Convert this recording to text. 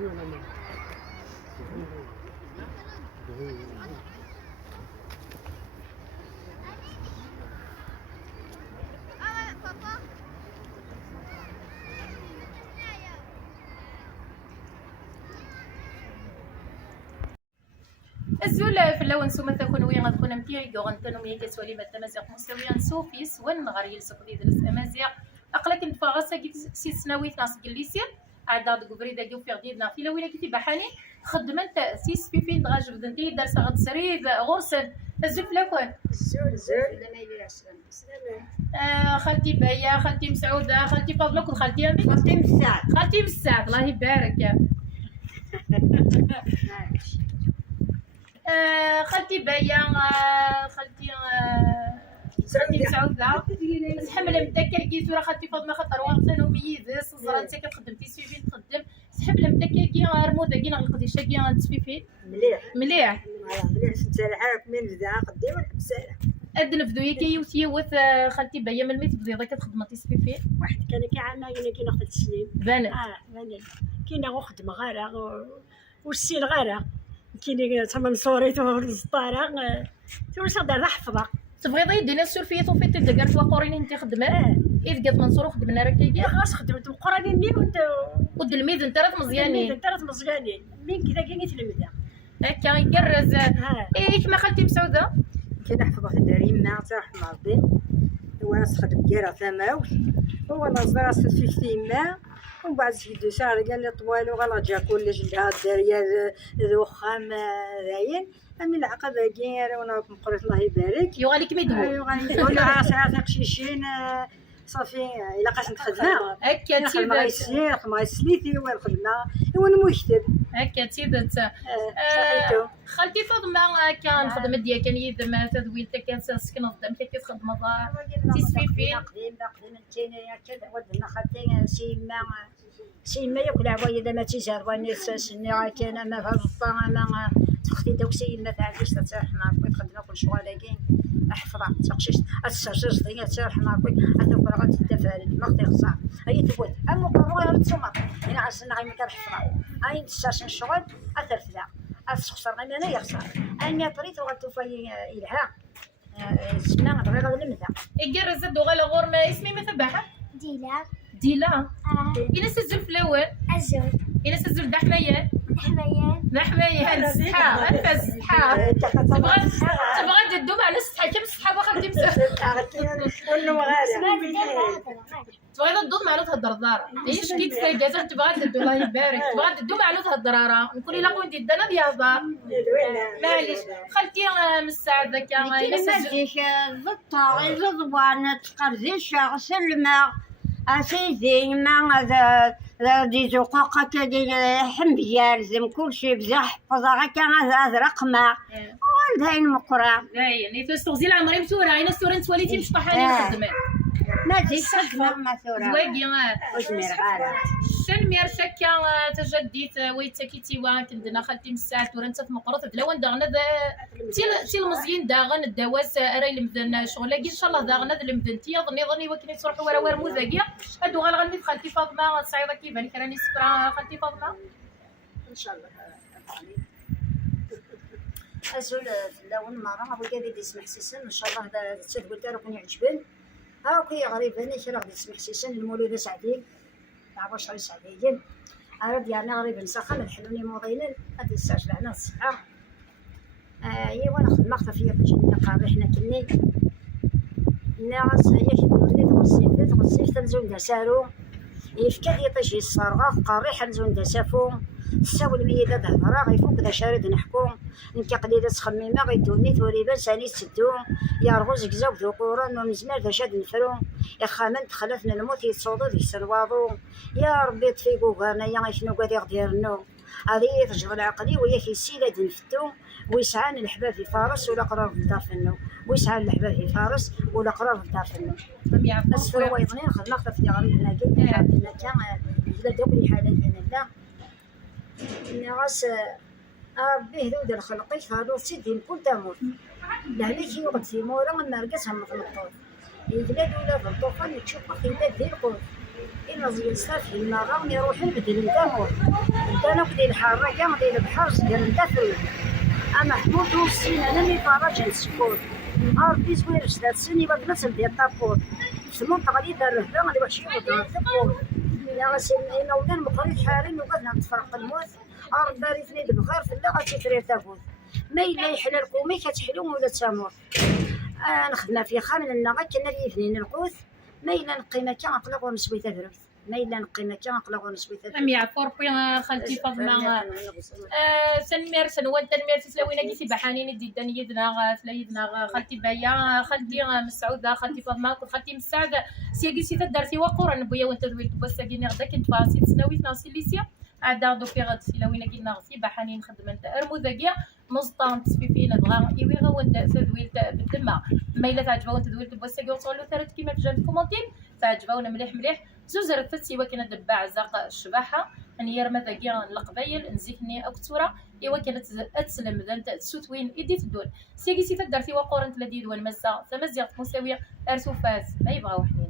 الزول في اللون سوما تكون وين غتكون متيعي غنتنو ميا كسولي مات مازيغ مساويا نسوفيس ونغري لسقدي درس امازيغ اقلك نتفاغس كي سي سناويت ناس كليسيا عاد دغ فريدا كيو في غديدنا في لويله كي بحاني خدمت سيس في فين دغاج بدنتي دار غد سريد غرسن الزول فلاكون الزول لا ما يديرش سلام خالتي بايا خالتي مسعوده خالتي فاضله كل خالتي امي خالتي مساعد خالتي مساعد الله يبارك خالتي بايا خالتي مسعوده سحمله مدكر كي زوره خالتي فاطمه خاطر واقفه مميزه صزرا انت كتخدم في سويفي تخدم سحمله مدكر كي رموده كي نغلق دي شاكي غنتسفيفي مليح مليح مليح نتسالعك من بدا قدي ونحبسها ادن فدويا كيوث خالتي بايا من الميت بزيده كتخدم تيسفيفي واحد كان كيعانى كي ناخذ السنين بانت بانت كاينه غو خدمه غاره والسين غاره كاين تما نصوريت السطاره توصل دابا حفظه تبغي يدينا السلفيه وفي تدقر وقورين انت خدمه اذ قد منصور خدمنا راه كاين خلاص خدمت القرانين اللي كنت ود الميد انت راه مزيانين انت راه مزيانين من كذا كاين تلمذه هكا يقرز ايه كما خالتي مسعوده كنحفظ في الدريمه ترحم ربي وانا خدم كيرا ثماوت هو نصدر في تيما ومن بعد شي شهر قال لي طوالو غلا جا كلش لها الدريه الوخام زاين من العقبه كاين وانا مقرت الله يبارك يو غاليك ميدو ولا عاشات قشيشين صافي الا قاش نخدمها هكا ما غيسير ما غيسليتي والخدمه وانا مكتب هكا تيدت صحيتو خالتي فاطمه كان خدمه ديالك كان يدم تدوين تا كان سكن خدام كي تخدم تيسفيفي قديم انتينا كذا ودنا خاطين سيما ياكل عوايد ما تيجربني سني كان ما فالطا ما تختي داك سيما تاع علاش ترحم ربي تخدم كل شغالين احفظها تقشيش السرجج ديال ترحم ربي اتوكل غتدفع ما تخسر هي تقول اما قرر تسمع انا عشان غير ما كنحفظها هاي تساشن الشغل اترفدا السخسر انا يخسر انا طريت وغتوفي الها سمعنا غير غنمدا يقرز دوغا غور ما اسمي ما تبعها ديلا إلا سجل في الأول إلا سجل دحميان السحا أنت السحا تبغى تدوم على السحا كم السحا باغا تمسح تبغي تدوم على تهضر دار ايش كي تسالي تبغى تدو الله يبارك تبغى تدوم على تهضر راه نقول الا كنت دانا ديال دار معليش خالتي مساعده كان إلا ماديش الضطة الرضوان تقرزي شخص الماء أسيدي ما دي زقاقة كدي حمبيار زم كلشي بزح فضاغا كان أزرق ما والدين مقرا يعني تستغزي العمري مسورة أنا سورة نتوليتي مش طحاني خدمة ما دي خدمة مثورة زواجي وزمير غالا شن مير شكا تجديت ويتاكيتي وان كندنا خالتي مساعد ورنت في مقرط بلا وان داغنا تي المزيين داغن الدواس راي المدن شغل ان شاء الله داغنا المدنتي ظني وكني تروحوا ورا موزاكيا هادو غنغني في خالتي فاطمه الصعيده كيبان لك راني سكرا خالتي فاطمه ان شاء الله ازول في اللون مره ابو قادي يسمح سيسن ان شاء الله هذا تقول تاع ركن يعجبن هاكي غريبه انا شي راه يسمح سيسن المولوده سعدين تاع شهر سعدين عرب يعني غريب نسخن الحلوني موضينين هاد الساعه لعنا الصحه ايوا انا خدمت في الجنيه قاري حنا كني الناس هي كي تغسيف تنزل دسارو يفكر يطيش الصرغه قاري حنزل دسافو الساو الميدة دهرا غيفوق دا شارد نحكو نكي قليلة تخميمة غيدوني توريبان ساني تسدو يا رغوز كزاو ذكورا نو مزمار دا شاد نفرو يا خامن تخلفنا الموت يتصودو ديك سنواضو يا ربي تفيقو كانا يا غيشنو قادي غديرنو هذه تشغل عقلي ويا كيسيلا دنفتو ويسعان الحباب في فارس ولا قرار في الدار فنو ويسعان الحباب في فارس ولا قرار في الدار فنو بس في الويضنين خدنا خطف في غريب هنا كان بلا دوبلي حالة هنا لا ناس ربي هذو الخلقي هذو سيدي كل تموت لهليك يوقد في مورا من نرقصها مخلطون يجلد ولا في الطوفان تشوف قيمة ديال القوت إلا زيلسنا في المغا ونروح نبدل ندامور ندانا كدي الحارة كاع ديال البحر ديال ندافل محمود وسين انا مي فراج نسكور ربي زوين جداد سني باك ناس ديال الطابور في المنطقة ديال الرهبة غادي واحد شي يبغى الطابور يا غاسي انا ولاد مقريت حالين وبغينا نتفرق الموت ربي ريتني بخير في الله غتفري تاكل ما إلا يحلى الكومي كتحلو ولا تامور نخدم في خامل لنا غير كنا لي اثنين القوت ما إلا نقي ما كان نقلق ونسوي تدرس ما إلا نقي ما كان نقلق ونسوي تدرس أم يعفو ربي خالتي فاطمة سنمير سنوان تنمير تسلاوينا كيسي بحانين ديدان يدنا سلايدنا خالتي بايا خالتي مسعودة خالتي فاطمة خالتي مسعد سياقي سيتا دارتي وقورا نبويا وانت دويت بوساقيني غدا كنت فاسي تسناويت ناصي ليسيا عدا دوكي غاد سلاوينا كينا غسي بحانين خدمت ارموذاكيا مصطان تسبيبين بغا ايوي غا وندا تدويلت بالدماء ما الا تعجبون تدويلت بوساقي وصولو ثلاث كيما في الكومونتير تعجبونا مليح مليح زوز رفت سوا كنا دباع زاق الشباحه اني رمضاكيا القبايل نزيكني اكثورا ايوا كانت اتسلم ذا سوتوين ايديت الدول سيكي سيتا دارتي وقورنت لديد والمسا تمزيغ مساويه ارسوفات ما يبغاو حنين